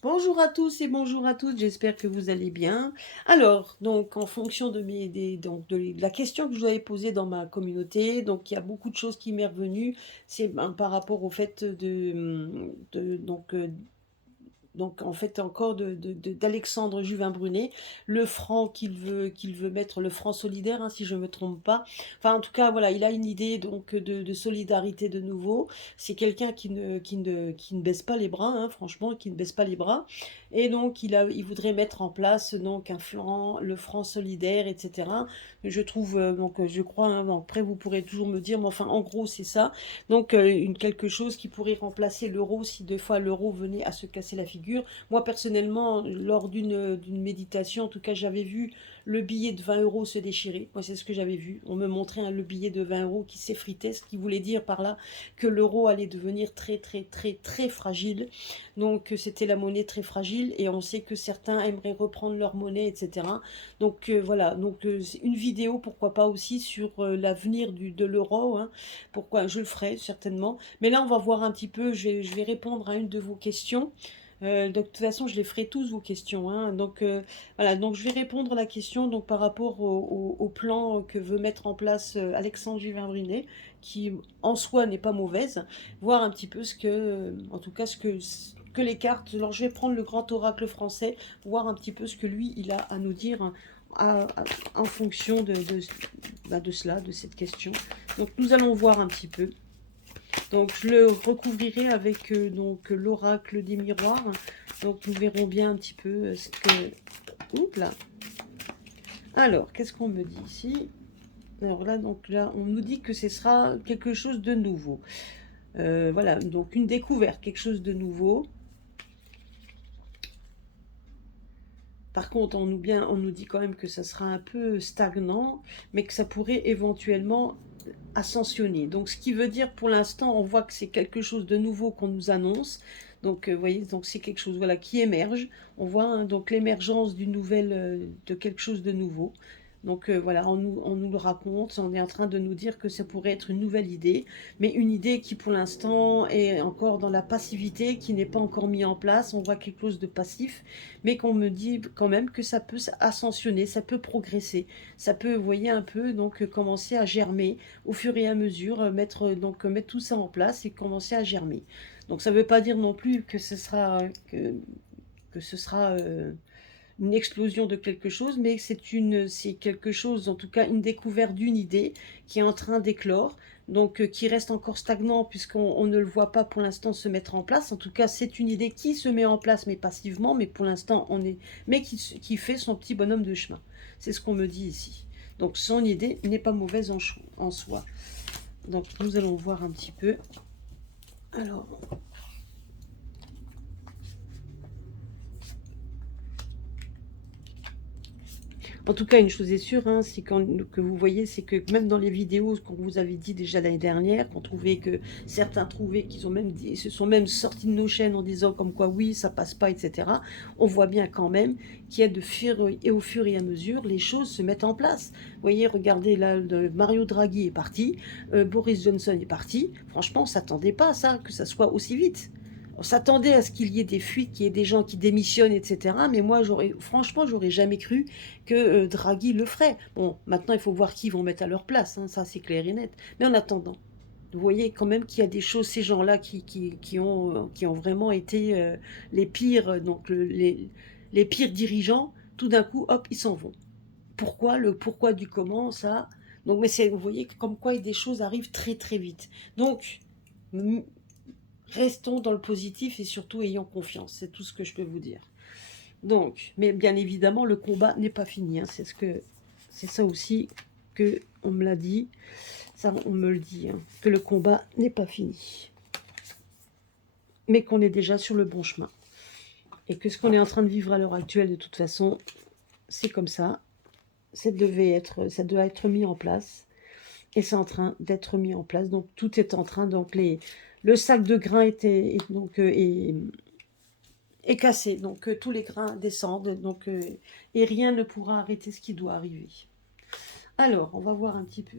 Bonjour à tous et bonjour à toutes, j'espère que vous allez bien. Alors, donc en fonction de de la question que je vous avais posée dans ma communauté, donc il y a beaucoup de choses qui m'est revenue, c'est par rapport au fait donc en fait encore d'Alexandre Juvin-Brunet, le franc qu'il veut mettre, le franc solidaire, hein, si je ne me trompe pas. Enfin, en tout cas, voilà, il a une idée donc de solidarité de nouveau. C'est quelqu'un qui ne baisse pas les bras, hein, franchement, qui ne baisse pas les bras. Et donc, il voudrait mettre en place donc un franc, le franc solidaire, etc. Je trouve, je crois, hein, bon, après vous pourrez toujours me dire, mais enfin, en gros, c'est ça. Donc, quelque chose qui pourrait remplacer l'euro si deux fois l'euro venait à se casser la figure. Moi, personnellement, lors d'une méditation, en tout cas, j'avais vu le billet de 20 euros se déchirer. Moi, c'est ce que j'avais vu. On me montrait le billet de 20 euros qui s'effritait, ce qui voulait dire par là que l'euro allait devenir très, très, très, très fragile. Donc, c'était la monnaie très fragile et on sait que certains aimeraient reprendre leur monnaie, etc. Donc, voilà. Donc, une vidéo, pourquoi pas aussi, sur l'avenir de l'euro, hein. Pourquoi? Je le ferai certainement. Mais là, on va voir un petit peu, je vais répondre à une de vos questions. Donc, de toute façon, je les ferai tous vos questions, hein. Donc, voilà, donc je vais répondre à la question donc, par rapport au plan que veut mettre en place Alexandre Givin-Brunet, qui en soi n'est pas mauvaise. Voir un petit peu en tout cas, que les cartes. Alors, je vais prendre le grand oracle français, voir un petit peu ce que lui, il a à nous dire, hein, en fonction de cela, de cette question. Donc nous allons voir un petit peu. Donc je le recouvrirai avec donc l'oracle des miroirs. Donc nous verrons bien un petit peu ce que... Oups là. Alors, qu'est-ce qu'on me dit ici? Alors là, donc là, on nous dit que ce sera quelque chose de nouveau. Voilà, donc une découverte, quelque chose de nouveau. Par contre, on nous dit quand même que ça sera un peu stagnant, mais que ça pourrait éventuellement ascensionner. Donc, ce qui veut dire, pour l'instant, on voit que c'est quelque chose de nouveau qu'on nous annonce. Donc, vous voyez, donc c'est quelque chose, voilà, qui émerge. On voit hein, donc l'émergence de quelque chose de nouveau. Donc voilà, on nous le raconte, on est en train de nous dire que ça pourrait être une nouvelle idée, mais une idée qui pour l'instant est encore dans la passivité, qui n'est pas encore mise en place. On voit quelque chose de passif, mais qu'on me dit quand même que ça peut ascensionner, ça peut progresser, ça peut, vous voyez un peu, donc commencer à germer au fur et à mesure, mettre tout ça en place et commencer à germer. Donc ça ne veut pas dire non plus que que ce sera une explosion de quelque chose, mais c'est quelque chose, en tout cas une découverte d'une idée qui est en train d'éclore, donc qui reste encore stagnant puisqu'on ne le voit pas pour l'instant se mettre en place. En tout cas, c'est une idée qui se met en place, mais passivement, mais pour l'instant, mais qui fait son petit bonhomme de chemin. C'est ce qu'on me dit ici. Donc son idée n'est pas mauvaise en soi. Donc nous allons voir un petit peu. Alors, en tout cas, une chose est sûre, hein, c'est que vous voyez, c'est que même dans les vidéos qu'on vous avait dit déjà l'année dernière, certains trouvaient qu'ils ont même dit, se sont même sortis de nos chaînes en disant comme quoi oui, ça passe pas, etc. On voit bien quand même qu'il y a au fur et à mesure, les choses se mettent en place. Vous voyez, regardez là, Mario Draghi est parti, Boris Johnson est parti. Franchement, on s'attendait pas à ça, que ça soit aussi vite. On s'attendait à ce qu'il y ait des fuites, qu'il y ait des gens qui démissionnent, etc. Mais moi, franchement, j'aurais jamais cru que Draghi le ferait. Bon, maintenant, il faut voir qui ils vont mettre à leur place, hein, ça c'est clair et net. Mais en attendant, vous voyez quand même qu'il y a des choses, ces gens-là qui ont vraiment été les pires, les pires dirigeants, tout d'un coup, hop, ils s'en vont. Pourquoi, le pourquoi du comment, ça. Donc, vous voyez comme quoi des choses arrivent très très vite. Donc, restons dans le positif et surtout ayons confiance, c'est tout ce que je peux vous dire. Donc, mais bien évidemment, le combat n'est pas fini, hein. C'est ça aussi que on me l'a dit, ça on me le dit, hein, que le combat n'est pas fini, mais qu'on est déjà sur le bon chemin. Et que ce qu'on est en train de vivre à l'heure actuelle, de toute façon, c'est comme ça. Ça doit être mis en place. Et c'est en train d'être mis en place. Donc tout est en train. Le sac de grains est cassé. Donc tous les grains descendent. Et rien ne pourra arrêter ce qui doit arriver. Alors, on va voir un petit peu.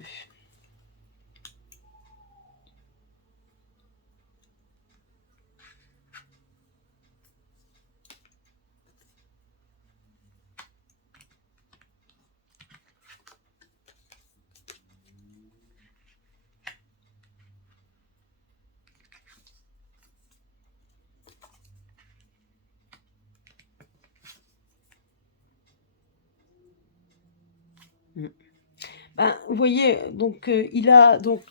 Mmh. Ben, vous voyez, donc il a donc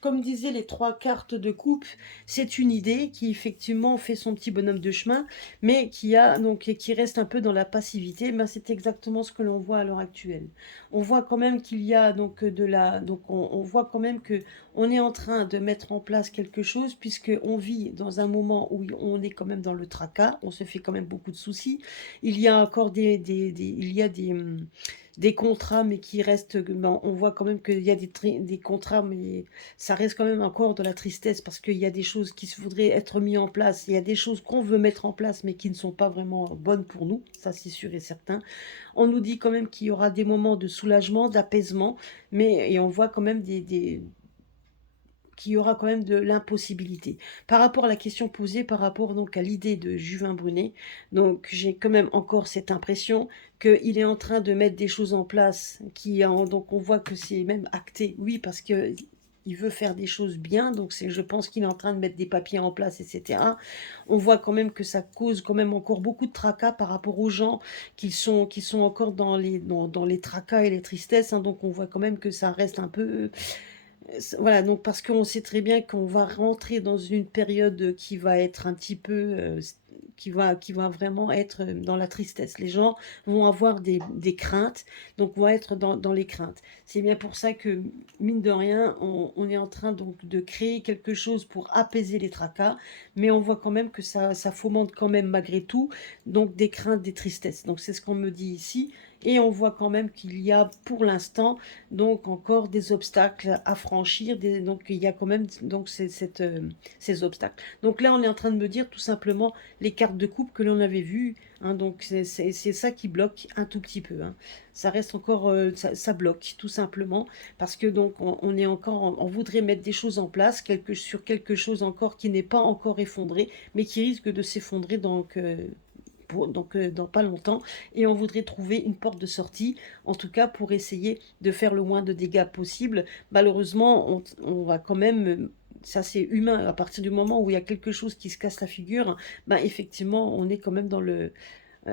comme disaient les 3 cartes de coupe, c'est une idée qui effectivement fait son petit bonhomme de chemin, mais qui a donc et qui reste un peu dans la passivité. Ben, c'est exactement ce que l'on voit à l'heure actuelle. On voit quand même qu'il y a donc, de la donc on voit quand même que on est en train de mettre en place quelque chose puisque on vit dans un moment où on est quand même dans le tracas, on se fait quand même beaucoup de soucis. Il y a encore des il y a des contrats mais qui restent, ben, on voit quand même qu'il y a des contrats mais ça reste quand même encore de la tristesse parce qu'il y a des choses qui se voudraient être mis en place. Il y a des choses qu'on veut mettre en place, mais qui ne sont pas vraiment bonnes pour nous. Ça, c'est sûr et certain. On nous dit quand même qu'il y aura des moments de soulagement, d'apaisement, mais et on voit quand même qu'il y aura quand même de l'impossibilité. Par rapport à la question posée, par rapport donc à l'idée de Juvin Brunet, donc j'ai quand même encore cette impression qu'il est en train de mettre des choses en place, donc on voit que c'est même acté, oui, parce que il veut faire des choses bien, donc je pense qu'il est en train de mettre des papiers en place, etc. On voit quand même que ça cause quand même encore beaucoup de tracas par rapport aux gens qui sont encore dans les tracas et les tristesses, hein, donc on voit quand même que ça reste un peu voilà, donc parce qu'on sait très bien qu'on va rentrer dans une période qui va être un petit peu, qui va vraiment être dans la tristesse. Les gens vont avoir des craintes, donc vont être dans les craintes. C'est bien pour ça que, mine de rien, on est en train donc de créer quelque chose pour apaiser les tracas, mais on voit quand même que ça fomente quand même malgré tout, donc des craintes, des tristesses. Donc c'est ce qu'on me dit ici, et on voit quand même qu'il y a pour l'instant donc encore des obstacles à franchir, donc il y a quand même donc ces obstacles. Donc là, on est en train de me dire tout simplement les cartes de coupe que l'on avait vues, hein, donc c'est ça qui bloque un tout petit peu, hein. Ça reste encore, ça bloque tout simplement parce que donc on est encore, on voudrait mettre des choses en place, sur quelque chose encore qui n'est pas encore effondré, mais qui risque de s'effondrer dans pas longtemps, et on voudrait trouver une porte de sortie, en tout cas pour essayer de faire le moins de dégâts possible. Malheureusement, on va quand même, ça c'est humain, à partir du moment où il y a quelque chose qui se casse la figure, ben effectivement, on est quand même dans le,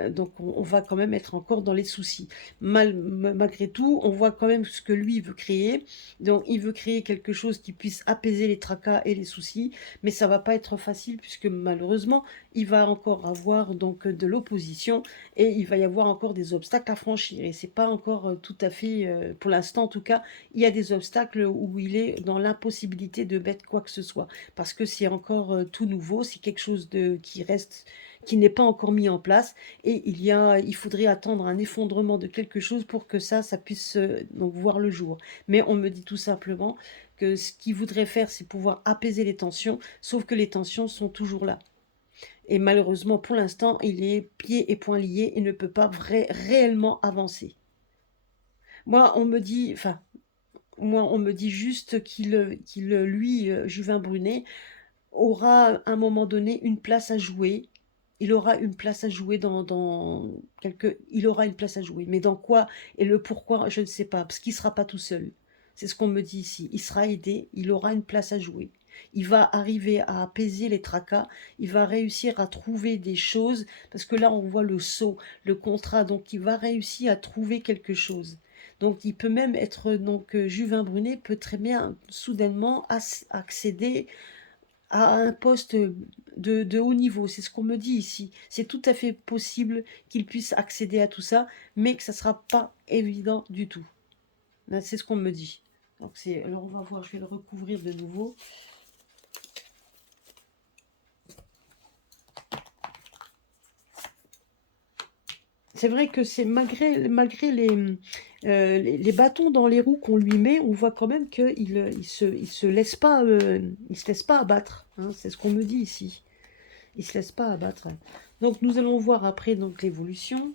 donc on va quand même être encore dans les soucis. Malgré tout, on voit quand même ce que lui veut créer. Donc il veut créer quelque chose qui puisse apaiser les tracas et les soucis, mais ça va pas être facile puisque malheureusement, il va encore avoir donc de l'opposition et il va y avoir encore des obstacles à franchir. Et c'est pas encore tout à fait, pour l'instant en tout cas, il y a des obstacles où il est dans l'impossibilité de mettre quoi que ce soit parce que c'est encore tout nouveau, c'est quelque chose qui reste, qui n'est pas encore mis en place, et il faudrait attendre un effondrement de quelque chose pour que ça puisse donc voir le jour. Mais on me dit tout simplement que ce qu'il voudrait faire, c'est pouvoir apaiser les tensions, sauf que les tensions sont toujours là. Et malheureusement, pour l'instant, il est pieds et poings liés et ne peut pas réellement avancer. Moi, on me dit, enfin, moi, on me dit juste lui, Juvin Brunet, aura à un moment donné une place à jouer. Il aura une place à jouer il aura une place à jouer. Mais dans quoi et le pourquoi, je ne sais pas, parce qu'il ne sera pas tout seul. C'est ce qu'on me dit ici. Il sera aidé, il aura une place à jouer. Il va arriver à apaiser les tracas, il va réussir à trouver des choses, parce que là on voit le saut, le contrat, donc il va réussir à trouver quelque chose. Donc il peut même être, donc Juvin Brunet peut très bien soudainement accéder à un poste de haut niveau. C'est ce qu'on me dit ici. C'est tout à fait possible qu'il puisse accéder à tout ça, mais que ça ne sera pas évident du tout. Là, c'est ce qu'on me dit. Donc alors on va voir, je vais le recouvrir de nouveau. C'est vrai que c'est malgré les bâtons dans les roues qu'on lui met, on voit quand même qu'il se laisse pas, il se laisse pas abattre, hein, c'est ce qu'on me dit ici. Il se laisse pas abattre. Donc nous allons voir après donc l'évolution.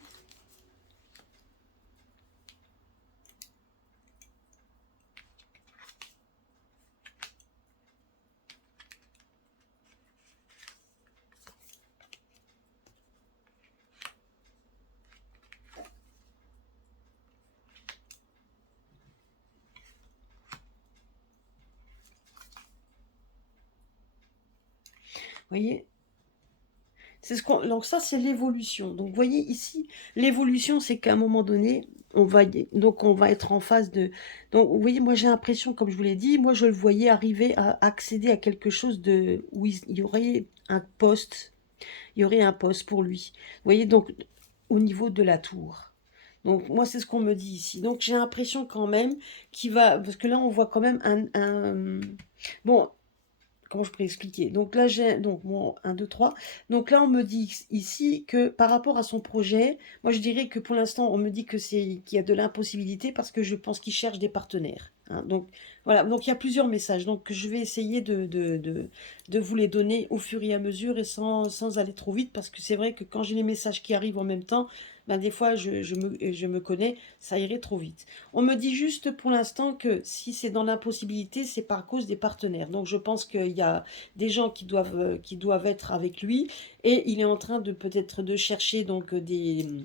Vous voyez, C'est ce qu'on donc ça, c'est l'évolution. Donc vous voyez ici, l'évolution, c'est qu'à un moment donné, on va être en phase de donc vous voyez, moi j'ai l'impression, comme je vous l'ai dit, moi je le voyais arriver à accéder à quelque chose de où il y aurait un poste, il y aurait un poste pour lui. Vous voyez, donc au niveau de la tour. Donc moi c'est ce qu'on me dit ici. Donc j'ai l'impression quand même qu'il va, parce que là on voit quand même bon, comment je pourrais expliquer? Donc là, j'ai donc bon, un 2 3. Donc là, on me dit ici que par rapport à son projet, moi je dirais que pour l'instant, on me dit que c'est qu'il y a de l'impossibilité parce que je pense qu'il cherche des partenaires. Hein. Donc voilà, donc il y a plusieurs messages. Donc je vais essayer de vous les donner au fur et à mesure et sans aller trop vite parce que c'est vrai que quand j'ai les messages qui arrivent en même temps, ben des fois je me connais, ça irait trop vite. On me dit juste pour l'instant que si c'est dans l'impossibilité, c'est par cause des partenaires. Donc je pense qu'il y a des gens qui doivent être avec lui et il est en train de peut-être de chercher donc des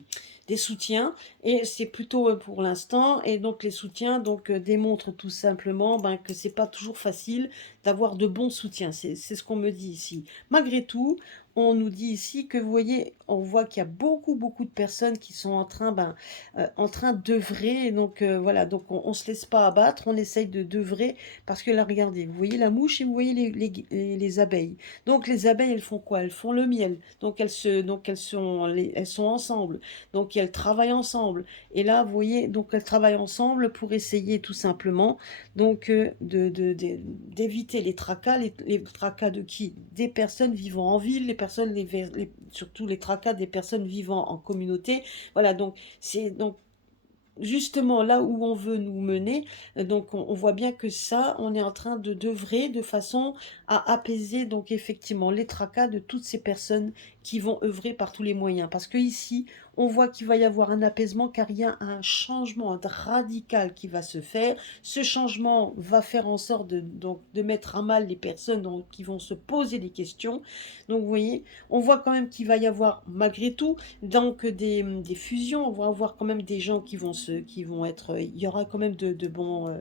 soutiens et c'est plutôt pour l'instant et donc les soutiens donc démontrent tout simplement ben, que c'est pas toujours facile d'avoir de bons soutiens. C'est ce qu'on me dit ici. Malgré tout, on nous dit ici que vous voyez, on voit qu'il y a beaucoup de personnes qui sont en train d'œuvrer. Donc voilà, donc on se laisse pas abattre, on essaye de d'œuvrer parce que là, regardez, vous voyez la mouche et vous voyez les abeilles. Donc les abeilles, elles font quoi? Elles font le miel. Donc elles sont ensemble. Donc elles travaillent ensemble. Et là, vous voyez, donc elles travaillent ensemble pour essayer tout simplement donc d'éviter les tracas. Les tracas de qui? Des personnes vivant en ville, surtout les tracas des personnes vivant en communauté. Voilà, donc c'est donc justement là où on veut nous mener. Donc on voit bien que ça, on est en train de d'œuvrer de façon à apaiser donc effectivement les tracas de toutes ces personnes qui vont œuvrer par tous les moyens. Parce que ici, on voit qu'il va y avoir un apaisement car il y a un changement radical qui va se faire. Ce changement va faire en sorte donc, de mettre à mal les personnes donc, qui vont se poser des questions. Donc vous voyez, on voit quand même qu'il va y avoir malgré tout donc des fusions, on va avoir quand même des gens qui vont être, il y aura quand même de bons,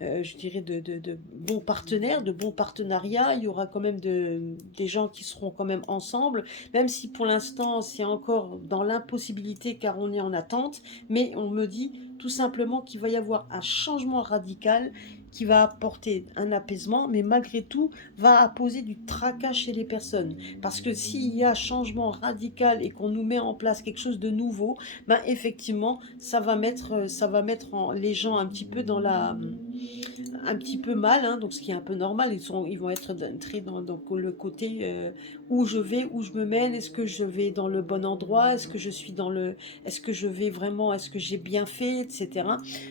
je dirais de bons partenaires, de bons partenariats, il y aura quand même des gens qui seront quand même ensemble, même si pour l'instant c'est encore dans l'impossibilité car on est en attente, mais on me dit tout simplement qu'il va y avoir un changement radical qui va apporter un apaisement, mais malgré tout va apposer du tracas chez les personnes. Parce que s'il y a changement radical et qu'on nous met en place quelque chose de nouveau, ben effectivement, ça va mettre les gens un petit peu un petit peu mal, hein, donc ce qui est un peu normal. Ils vont être très dans le côté où je vais, où je me mène. Est-ce que je vais dans le bon endroit? Est-ce que je vais vraiment, est-ce que j'ai bien fait, etc.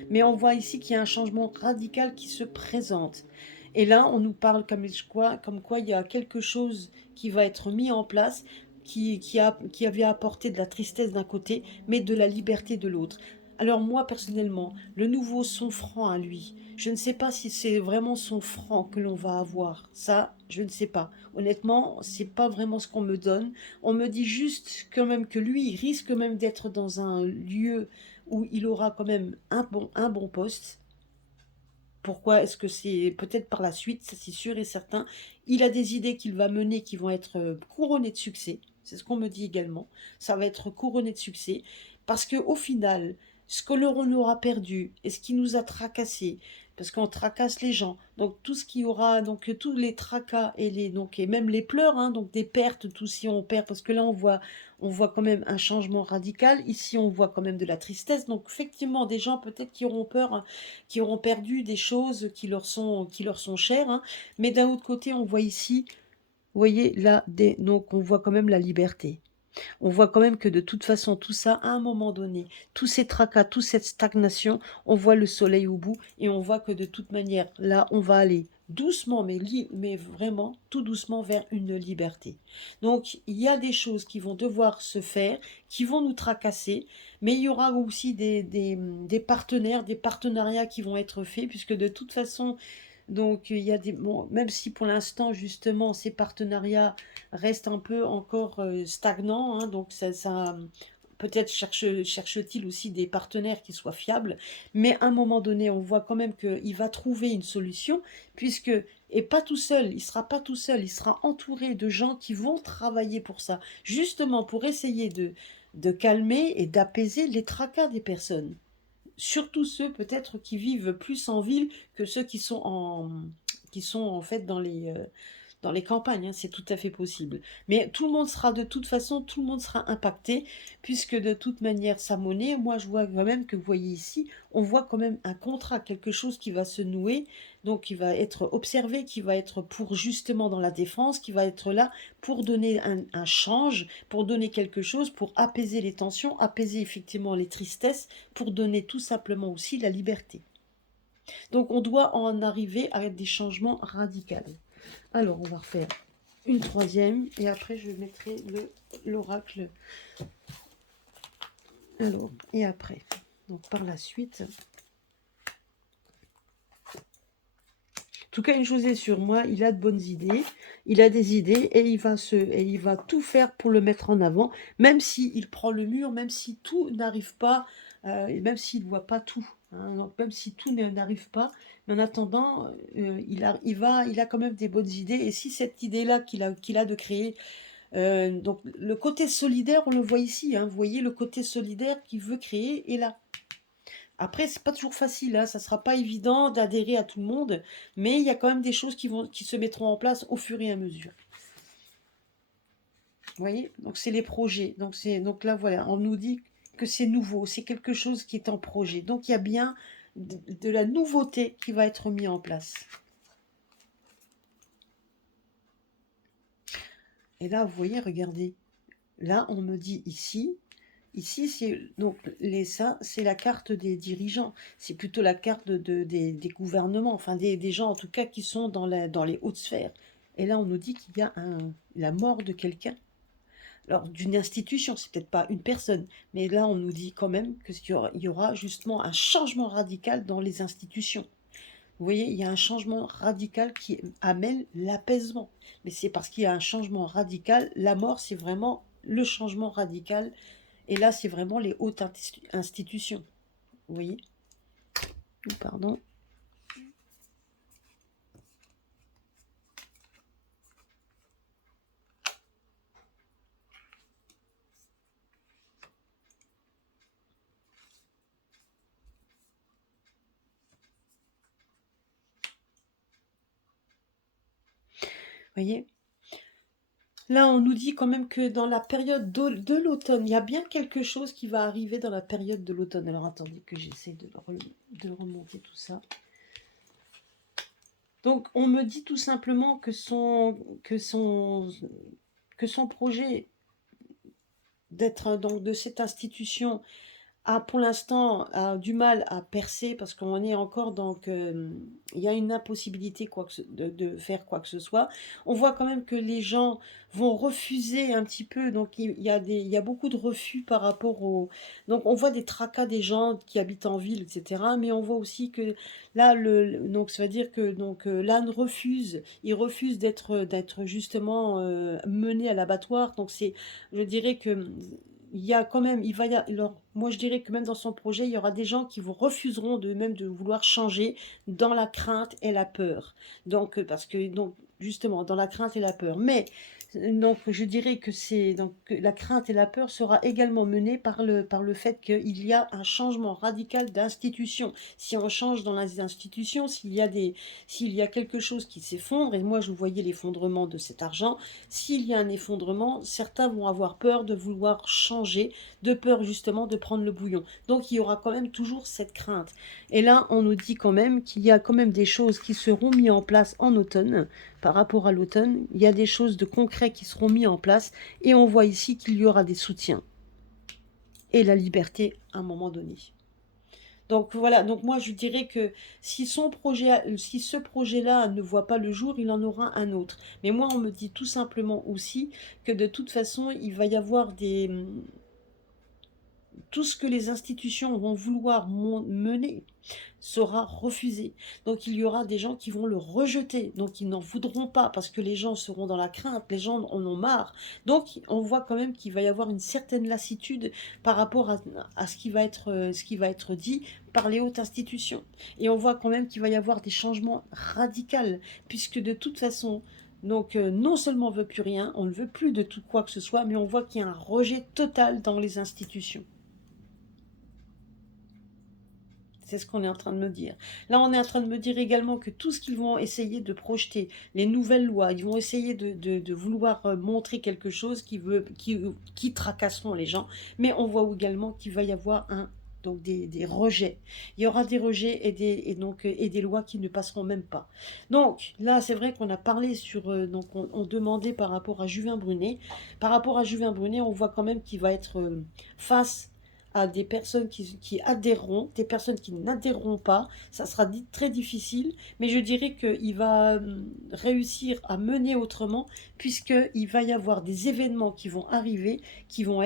Mais on voit ici qu'il y a un changement radical qui se présente. Et là, on nous parle comme quoi il y a quelque chose qui va être mis en place qui avait apporté de la tristesse d'un côté, mais de la liberté de l'autre. Alors moi, personnellement, le nouveau son franc à lui, je ne sais pas si c'est vraiment son franc que l'on va avoir. Ça, je ne sais pas. Honnêtement, c'est pas vraiment ce qu'on me donne. On me dit juste quand même que lui, il risque même d'être dans un lieu où il aura quand même un bon poste. Pourquoi est-ce que c'est peut-être par la suite, ça c'est sûr et certain. Il a des idées qu'il va mener qui vont être couronnées de succès. C'est ce qu'on me dit également. Ça va être couronné de succès. Parce que au final, ce que l'on aura perdu et ce qui nous a tracassé, parce qu'on tracasse les gens, donc tout ce qui aura, donc tous les tracas et même les pleurs, hein, donc des pertes, tout si on perd, parce que là on voit quand même un changement radical. Ici on voit quand même de la tristesse. Donc effectivement des gens peut-être qui auront peur, hein, qui auront perdu des choses qui leur sont chères. Hein. Mais d'un autre côté, on voit ici, vous voyez, là, donc on voit quand même la liberté. On voit quand même que de toute façon, tout ça, à un moment donné, tous ces tracas, toute cette stagnation, on voit le soleil au bout et on voit que de toute manière, là, on va aller doucement, mais vraiment tout doucement vers une liberté. Donc, il y a des choses qui vont devoir se faire, qui vont nous tracasser, mais il y aura aussi des partenaires, des partenariats qui vont être faits, puisque de toute façon, donc il y a bon, même si pour l'instant, justement, ces partenariats restent un peu encore stagnants, hein, donc peut-être cherche-t-il aussi des partenaires qui soient fiables, mais à un moment donné, on voit quand même qu'il va trouver une solution, puisque Et pas tout seul, il sera pas tout seul, il sera entouré de gens qui vont travailler pour ça, justement pour essayer de calmer et d'apaiser les tracas des personnes. Surtout ceux peut-être qui vivent plus en ville que ceux qui sont en fait dans les campagnes, hein, c'est tout à fait possible. Mais tout le monde sera de toute façon, tout le monde sera impacté, puisque de toute manière, sa monnaie, moi je vois quand même que vous voyez ici, on voit quand même un contrat, quelque chose qui va se nouer, donc qui va être observé, qui va être pour justement dans la défense, qui va être là pour donner un change, pour donner quelque chose, pour apaiser les tensions, apaiser effectivement les tristesses, pour donner tout simplement aussi la liberté. Donc on doit en arriver à des changements radicaux. Alors, on va refaire une troisième et après je mettrai l'oracle. Alors, et après. Donc, par la suite. En tout cas, une chose est sûre, moi, il a de bonnes idées, il a des idées et il va tout faire pour le mettre en avant, même s'il prend le mur, même si tout n'arrive pas, même s'il ne voit pas tout, hein, donc même si tout n'arrive pas, mais en attendant, il a quand même des bonnes idées, et si cette idée-là qu'il a de créer, donc le côté solidaire, on le voit ici, hein, vous voyez le côté solidaire qu'il veut créer est là. Après, c'est pas toujours facile, hein, ça sera pas évident d'adhérer à tout le monde, mais il y a quand même des choses qui se mettront en place au fur et à mesure. Vous voyez? Donc c'est les projets. Donc là voilà, on nous dit que c'est nouveau, c'est quelque chose qui est en projet. Donc il y a bien de la nouveauté qui va être mis en place. Et là, vous voyez, regardez. Là, on me dit ici, c'est donc ça, c'est la carte des dirigeants. C'est plutôt la carte des gouvernements, enfin des gens en tout cas qui sont dans les hautes sphères. Et là, on nous dit qu'il y a la mort de quelqu'un. Alors, d'une institution, c'est peut-être pas une personne, mais là, on nous dit quand même qu'il y aura justement un changement radical dans les institutions. Vous voyez, il y a un changement radical qui amène l'apaisement. Mais c'est parce qu'il y a un changement radical. La mort, c'est vraiment le changement radical. Et là, c'est vraiment les hautes institutions. Vous voyez? Pardon. Vous voyez? Là, on nous dit quand même que dans la période de l'automne, il y a bien quelque chose qui va arriver dans la période de l'automne. Alors, attendez que j'essaie de remonter tout ça. Donc, on me dit tout simplement que son projet d'être donc de cette institution a pour l'instant a du mal à percer parce qu'on est encore donc il y a une impossibilité de faire quoi que ce soit. On voit quand même que les gens vont refuser un petit peu, donc il y a beaucoup de refus par rapport au, donc on voit des tracas des gens qui habitent en ville, etc. Mais on voit aussi que là donc ça veut dire que donc l'âne refuse, il refuse d'être justement mené à l'abattoir. Donc c'est, je dirais que il y a quand même, alors, moi je dirais que même dans son projet, il y aura des gens qui vous refuseront de même de vouloir changer dans la crainte et la peur. Donc, parce que, donc, justement, dans la crainte et la peur. Mais, donc, je dirais que que la crainte et la peur sera également menée par le fait qu'il y a un changement radical d'institution. Si on change dans les institutions, s'il y a quelque chose qui s'effondre, et moi je voyais l'effondrement de cet argent, s'il y a un effondrement, certains vont avoir peur de vouloir changer, de peur justement de prendre le bouillon. Donc il y aura quand même toujours cette crainte. Et là, on nous dit quand même qu'il y a quand même des choses qui seront mises en place en automne. Par rapport à l'automne, il y a des choses de concret qui seront mises en place. Et on voit ici qu'il y aura des soutiens. Et la liberté à un moment donné. Donc voilà, donc moi je dirais que si ce projet-là ne voit pas le jour, il en aura un autre. Mais moi on me dit tout simplement aussi que de toute façon il va y avoir tout ce que les institutions vont vouloir mener sera refusé. Donc il y aura des gens qui vont le rejeter, donc ils n'en voudront pas parce que les gens seront dans la crainte, les gens en ont marre. Donc on voit quand même qu'il va y avoir une certaine lassitude par rapport à ce qui va être dit par les hautes institutions. Et on voit quand même qu'il va y avoir des changements radicaux, puisque de toute façon, donc non seulement on ne veut plus rien, on ne veut plus de tout quoi que ce soit, mais on voit qu'il y a un rejet total dans les institutions. C'est ce qu'on est en train de me dire. Là, on est en train de me dire également que tout ce qu'ils vont essayer de projeter, les nouvelles lois, ils vont essayer de vouloir montrer quelque chose qui tracasseront les gens. Mais on voit également qu'il va y avoir donc des rejets. Il y aura des rejets et des lois qui ne passeront même pas. Donc là, c'est vrai qu'on a parlé donc on demandait par rapport à Juvin Brunet. Par rapport à Juvin Brunet, on voit quand même qu'il va être face à des personnes qui adhéreront, des personnes qui n'adhéreront pas. Ça sera très difficile, mais je dirais qu'il va réussir à mener autrement, puisqu'il va y avoir des événements qui vont arriver, qui vont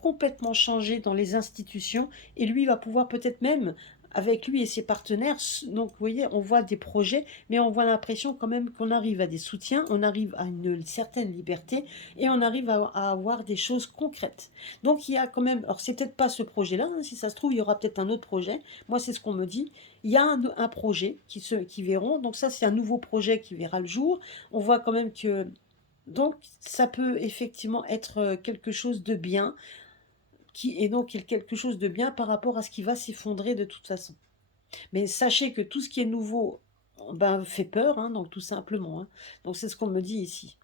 complètement changer dans les institutions, et lui va pouvoir peut-être même, avec lui et ses partenaires, donc vous voyez, on voit des projets, mais on voit l'impression quand même qu'on arrive à des soutiens, on arrive à une certaine liberté, et on arrive à avoir des choses concrètes. Donc il y a quand même, alors c'est peut-être pas ce projet-là, hein, si ça se trouve, il y aura peut-être un autre projet, moi c'est ce qu'on me dit, il y a un projet qui verront, donc ça c'est un nouveau projet qui verra le jour, on voit quand même que, donc ça peut effectivement être quelque chose de bien, qui est donc quelque chose de bien par rapport à ce qui va s'effondrer de toute façon. Mais sachez que tout ce qui est nouveau, ben, fait peur, hein, donc tout simplement, hein. Donc c'est ce qu'on me dit ici.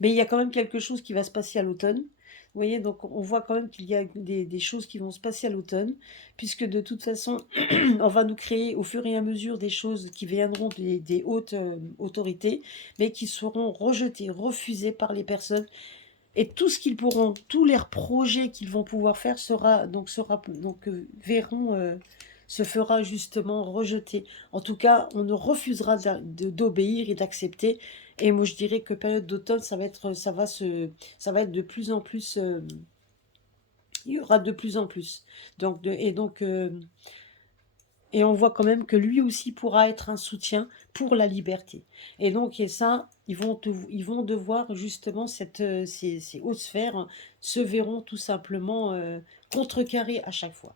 Mais il y a quand même quelque chose qui va se passer à l'automne. Vous voyez, donc on voit quand même qu'il y a des choses qui vont se passer à l'automne, puisque de toute façon, on va nous créer au fur et à mesure des choses qui viendront des hautes autorités, mais qui seront rejetées, refusées par les personnes. Et tout ce qu'ils pourront, tous leurs projets qu'ils vont pouvoir faire se fera justement rejeter. En tout cas, on ne refusera d'obéir et d'accepter. Et moi, je dirais que période d'automne, ça va être de plus en plus, il y aura de plus en plus. Et on voit quand même que lui aussi pourra être un soutien pour la liberté. Et donc, et ça, ils vont devoir justement, ces hautes sphères se verront tout simplement contrecarrer à chaque fois.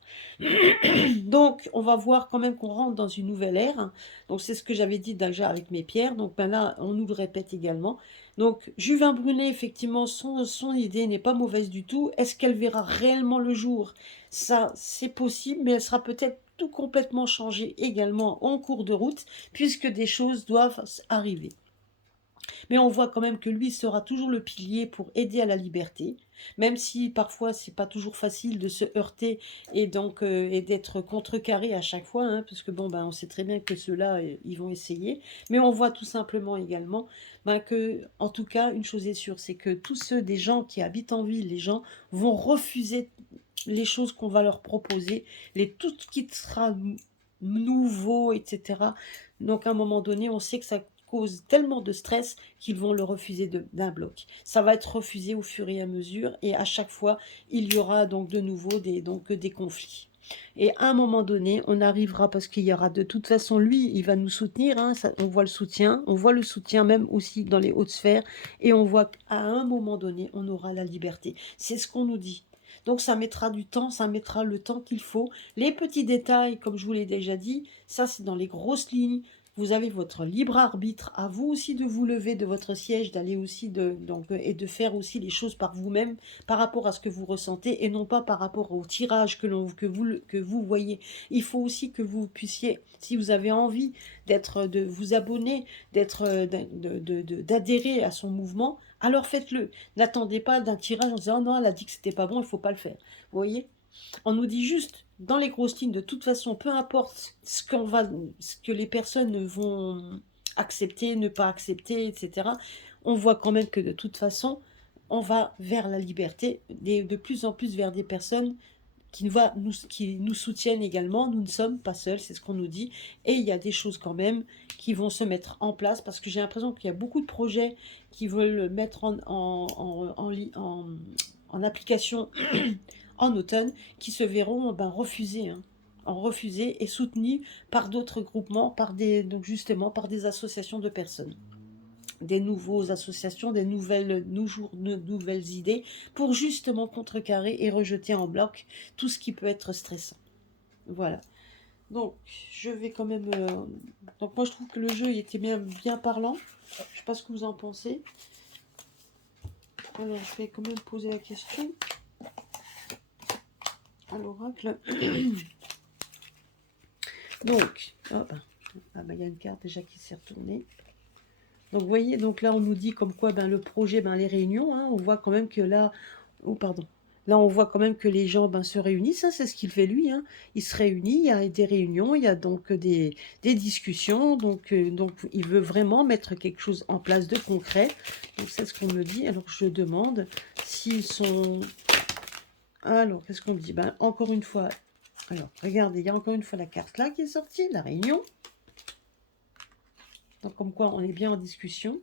Donc, on va voir quand même qu'on rentre dans une nouvelle ère. Donc, c'est ce que j'avais dit déjà avec mes pierres. Donc, ben là, on nous le répète également. Donc, Juvin Brunet, effectivement, son idée n'est pas mauvaise du tout. Est-ce qu'elle verra réellement le jour? Ça, c'est possible, mais elle sera peut-être tout complètement changée également en cours de route, puisque des choses doivent arriver. Mais on voit quand même que lui sera toujours le pilier pour aider à la liberté, même si parfois c'est pas toujours facile de se heurter et donc et d'être contrecarré à chaque fois, hein, parce que bon ben on sait très bien que ceux-là ils vont essayer. Mais on voit tout simplement également ben, que, en tout cas, une chose est sûre, c'est que tous ceux des gens qui habitent en ville, les gens vont refuser les choses qu'on va leur proposer, tout ce qui sera nouveau, etc. Donc à un moment donné, on sait que ça cause tellement de stress qu'ils vont le refuser d'un bloc. Ça va être refusé au fur et à mesure, et à chaque fois, il y aura donc de nouveau des conflits. Et à un moment donné, on arrivera, parce qu'il y aura de toute façon, lui, il va nous soutenir, hein, on voit le soutien même aussi dans les hautes sphères, et on voit qu'à un moment donné, on aura la liberté. C'est ce qu'on nous dit. Donc ça mettra du temps, ça mettra le temps qu'il faut. Les petits détails, comme je vous l'ai déjà dit, ça c'est dans les grosses lignes. Vous avez votre libre arbitre, à vous aussi de vous lever de votre siège, d'aller aussi et de faire aussi les choses par vous-même, par rapport à ce que vous ressentez, et non pas par rapport au tirage que vous voyez. Il faut aussi que vous puissiez, si vous avez envie de vous abonner, d'adhérer à son mouvement, alors faites-le. N'attendez pas d'un tirage en disant « Oh non, elle a dit que c'était pas bon, il ne faut pas le faire ». Vous voyez? On nous dit juste, dans les grosses lignes, de toute façon, peu importe ce que les personnes vont accepter, ne pas accepter, etc., on voit quand même que de toute façon, on va vers la liberté, de plus en plus vers des personnes qui nous soutiennent également. Nous ne sommes pas seuls, c'est ce qu'on nous dit. Et il y a des choses quand même qui vont se mettre en place, parce que j'ai l'impression qu'il y a beaucoup de projets qui veulent mettre en application en automne, qui se verront refusés, hein, refusés et soutenus par d'autres groupements, donc justement par des associations de personnes, des nouveaux associations, nouvelles idées, pour justement contrecarrer et rejeter en bloc tout ce qui peut être stressant. Voilà. Donc, je vais quand même... Donc, moi, je trouve que le jeu il était bien parlant. Je ne sais pas ce que vous en pensez. Alors, je vais quand même poser la question à l'oracle. Donc, il y a une carte déjà qui s'est retournée. Donc, vous voyez, donc là, on nous dit comme quoi le projet, les réunions, hein, on voit quand même que là... Oh, pardon. Là, on voit quand même que les gens se réunissent, hein, c'est ce qu'il fait lui. Hein. Il se réunit, il y a des réunions, il y a donc des discussions. Donc, il veut vraiment mettre quelque chose en place de concret. Donc, c'est ce qu'on me dit. Alors, je demande s'ils sont... Alors, qu'est-ce qu'on me dit? Encore une fois... Alors, regardez, il y a encore une fois la carte là qui est sortie, la réunion. Donc, comme quoi, on est bien en discussion.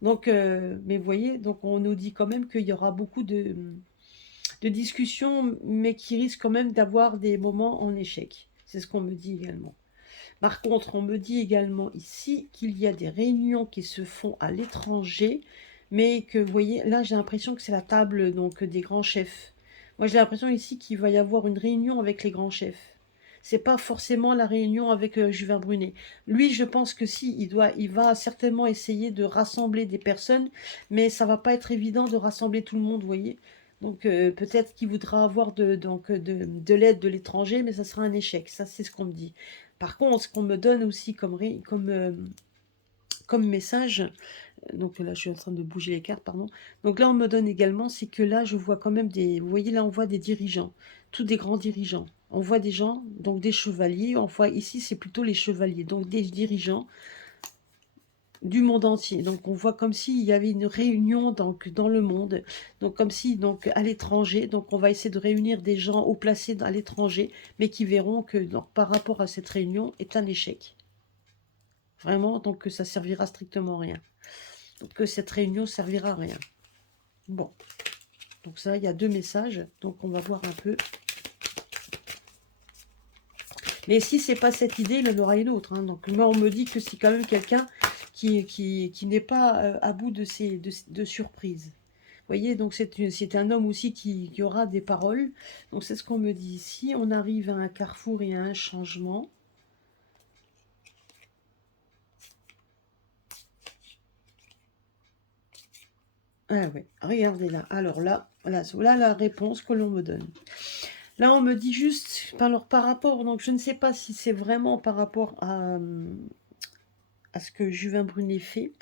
Donc, mais vous voyez, donc on nous dit quand même qu'il y aura beaucoup de discussions, mais qui risquent quand même d'avoir des moments en échec. C'est ce qu'on me dit également. Par contre, on me dit également ici qu'il y a des réunions qui se font à l'étranger, mais que, vous voyez, là, j'ai l'impression que c'est la table donc des grands chefs. Moi, j'ai l'impression ici qu'il va y avoir une réunion avec les grands chefs. C'est pas forcément la réunion avec Juvin Brunet. Lui, je pense que si, il va certainement essayer de rassembler des personnes, mais ça va pas être évident de rassembler tout le monde, vous voyez. Donc peut-être qu'il voudra avoir de l'aide de l'étranger, mais ça sera un échec. Ça, c'est ce qu'on me dit. Par contre, ce qu'on me donne aussi comme message, donc là, je suis en train de bouger les cartes, pardon. Donc là, on me donne également, c'est que là, je vois quand même vous voyez, là, on voit des dirigeants, tous des grands dirigeants. On voit des gens, donc des chevaliers. On voit ici, c'est plutôt les chevaliers, donc des dirigeants du monde entier. Donc on voit comme s'il y avait une réunion donc, dans le monde, donc comme si donc à l'étranger, donc on va essayer de réunir des gens haut placés à l'étranger, mais qui verront que donc, par rapport à cette réunion est un échec. Vraiment, donc que ça servira strictement à rien. Donc que cette réunion servira à rien. Bon, donc ça, il y a deux messages, donc on va voir un peu. Mais si c'est pas cette idée, il en aura une autre. Hein. Donc moi, on me dit que c'est quand même quelqu'un qui n'est pas à bout de surprises. Vous voyez, donc c'est un homme aussi qui aura des paroles. Donc c'est ce qu'on me dit ici. On arrive à un carrefour et à un changement. Ah ouais, regardez là. Alors là, voilà la réponse que l'on me donne. Là, on me dit juste, alors par rapport, donc je ne sais pas si c'est vraiment par rapport à ce que Juvin Brunet fait,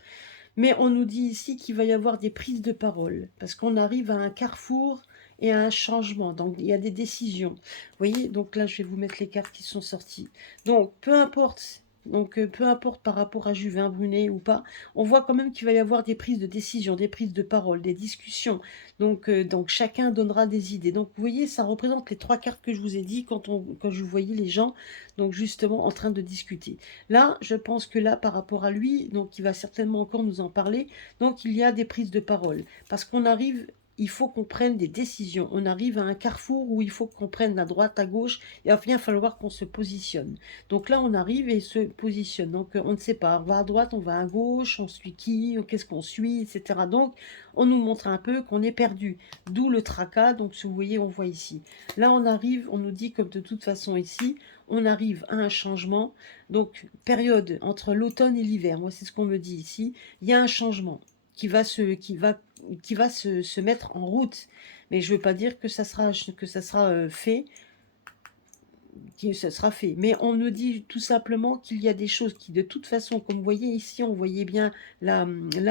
mais on nous dit ici qu'il va y avoir des prises de parole, parce qu'on arrive à un carrefour et à un changement, donc il y a des décisions. Vous voyez, donc là, je vais vous mettre les cartes qui sont sorties. Donc, peu importe... Donc, peu importe par rapport à Juvin Brunet ou pas, on voit quand même qu'il va y avoir des prises de décision, des prises de parole, des discussions. Donc chacun donnera des idées. Donc, vous voyez, ça représente les trois cartes que je vous ai dit quand je voyais les gens, donc justement, en train de discuter. Là, je pense que là, par rapport à lui, donc il va certainement encore nous en parler, donc il y a des prises de parole. Parce qu'on arrive... Il faut qu'on prenne des décisions. On arrive à un carrefour où il faut qu'on prenne à droite, à gauche. Il va bien falloir qu'on se positionne. Donc là, on arrive et se positionne. Donc on ne sait pas. On va à droite, on va à gauche, on suit qui, qu'est-ce qu'on suit, etc. Donc on nous montre un peu qu'on est perdu. D'où le tracas. Donc si vous voyez, on voit ici. Là, on arrive, on nous dit comme de toute façon ici, on arrive à un changement. Donc période entre l'automne et l'hiver. Moi, c'est ce qu'on me dit ici. Il y a un changement qui va se mettre en route. Mais je ne veux pas dire que ça sera fait, ça sera fait. Mais on nous dit tout simplement qu'il y a des choses qui, de toute façon, comme vous voyez ici, on voyait bien la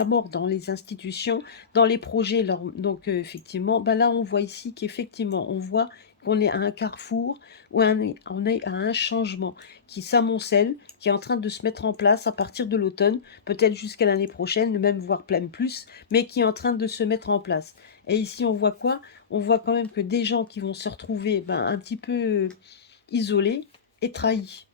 mort dans les institutions, dans les projets. Donc, effectivement, là, on voit ici qu'effectivement, on voit qu'on est à un carrefour, où on est à un changement qui s'amoncelle, qui est en train de se mettre en place à partir de l'automne, peut-être jusqu'à l'année prochaine, même voire plein plus, mais qui est en train de se mettre en place. Et ici, on voit quoi? On voit quand même que des gens qui vont se retrouver un petit peu isolés et trahis.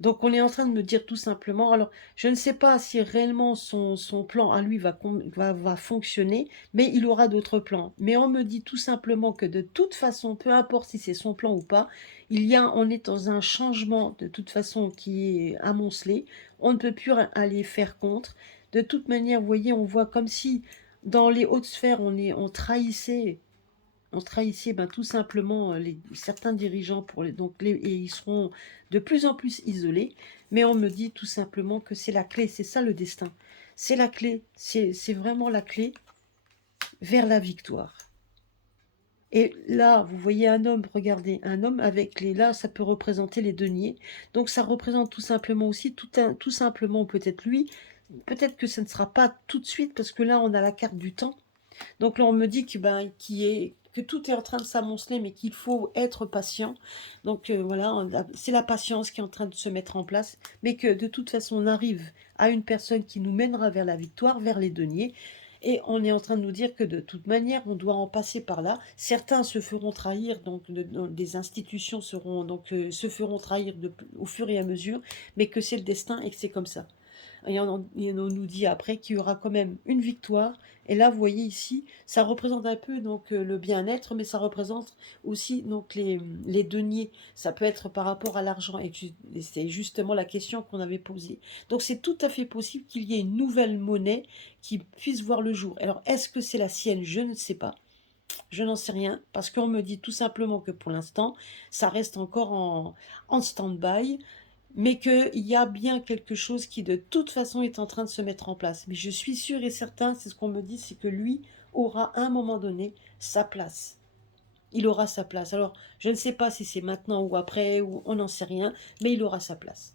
Donc on est en train de me dire tout simplement, alors je ne sais pas si réellement son plan à lui va fonctionner, mais il aura d'autres plans. Mais on me dit tout simplement que de toute façon, peu importe si c'est son plan ou pas, on est dans un changement de toute façon qui est amoncelé. On ne peut plus aller faire contre. De toute manière, vous voyez, on voit comme si dans les hautes sphères, on trahissait ben, tout simplement certains dirigeants et ils seront de plus en plus isolés. Mais on me dit tout simplement que c'est la clé, c'est ça le destin. C'est la clé, c'est vraiment la clé vers la victoire. Et là, vous voyez un homme, regardez, un homme avec là, ça peut représenter les deniers. Donc ça représente tout simplement aussi, tout simplement peut-être lui, peut-être que ça ne sera pas tout de suite, parce que là, on a la carte du temps. Donc là, on me dit que tout est en train de s'amonceler, mais qu'il faut être patient. Donc voilà, c'est la patience qui est en train de se mettre en place, mais que de toute façon, on arrive à une personne qui nous mènera vers la victoire, vers les deniers. Et on est en train de nous dire que de toute manière, on doit en passer par là. Certains se feront trahir, donc des institutions se feront trahir au fur et à mesure, mais que c'est le destin et que c'est comme ça. Et on nous dit après qu'il y aura quand même une victoire. Et là, vous voyez ici, ça représente un peu donc le bien-être, mais ça représente aussi donc les deniers. Ça peut être par rapport à l'argent. Et c'est justement la question qu'on avait posée. Donc c'est tout à fait possible qu'il y ait une nouvelle monnaie qui puisse voir le jour. Alors est-ce que c'est la sienne? Je ne sais pas. Je n'en sais rien, parce qu'on me dit tout simplement que pour l'instant, ça reste encore en stand-by, mais qu'il y a bien quelque chose qui de toute façon est en train de se mettre en place. Mais je suis sûre et certain, c'est ce qu'on me dit, c'est que lui aura à un moment donné sa place. Il aura sa place. Alors, je ne sais pas si c'est maintenant ou après, ou on n'en sait rien, mais il aura sa place.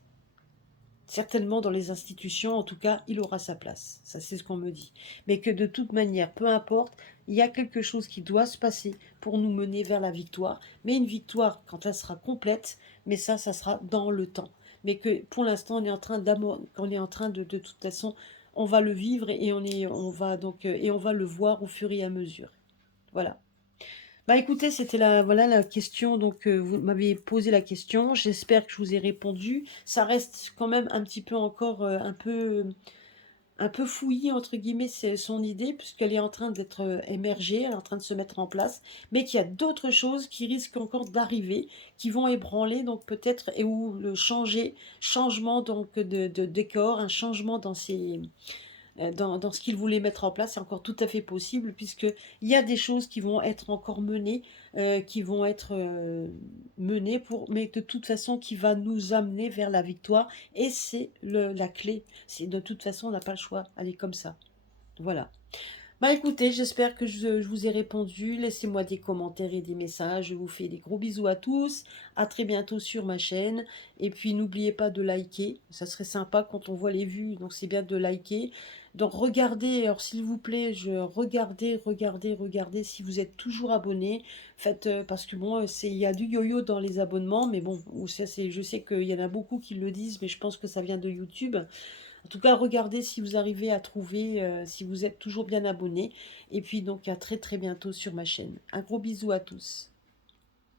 Certainement dans les institutions, en tout cas, il aura sa place. Ça, c'est ce qu'on me dit. Mais que de toute manière, peu importe, il y a quelque chose qui doit se passer pour nous mener vers la victoire. Mais une victoire, quand elle sera complète, mais ça sera dans le temps. Mais que pour l'instant, on est en train de toute façon, on va le vivre et on va le voir au fur et à mesure. Voilà. Bah écoutez, c'était voilà la question, donc vous m'avez posé la question, j'espère que je vous ai répondu. Ça reste quand même un petit peu encore un peu fouillis entre guillemets c'est son idée, puisqu'elle est en train d'être émergée, elle est en train de se mettre en place, mais qu'il y a d'autres choses qui risquent encore d'arriver, qui vont ébranler donc peut-être et ou le changement donc de décor, un changement dans ce qu'il voulait mettre en place, c'est encore tout à fait possible, puisqu'il y a des choses qui vont être encore menées, mais de toute façon qui va nous amener vers la victoire, et c'est la clé. C'est de toute façon, on n'a pas le choix, allez comme ça. Voilà. Bah écoutez, j'espère que je vous ai répondu. Laissez-moi des commentaires et des messages. Je vous fais des gros bisous à tous. À très bientôt sur ma chaîne. Et puis n'oubliez pas de liker. Ça serait sympa quand on voit les vues. Donc c'est bien de liker. Donc regardez, alors s'il vous plaît, regardez si vous êtes toujours abonné. Faites, parce que bon, il y a du yo-yo dans les abonnements. Mais bon, je sais qu'il y en a beaucoup qui le disent, mais je pense que ça vient de YouTube. En tout cas, regardez si vous arrivez à trouver, si vous êtes toujours bien abonné. Et puis donc à très très bientôt sur ma chaîne. Un gros bisou à tous.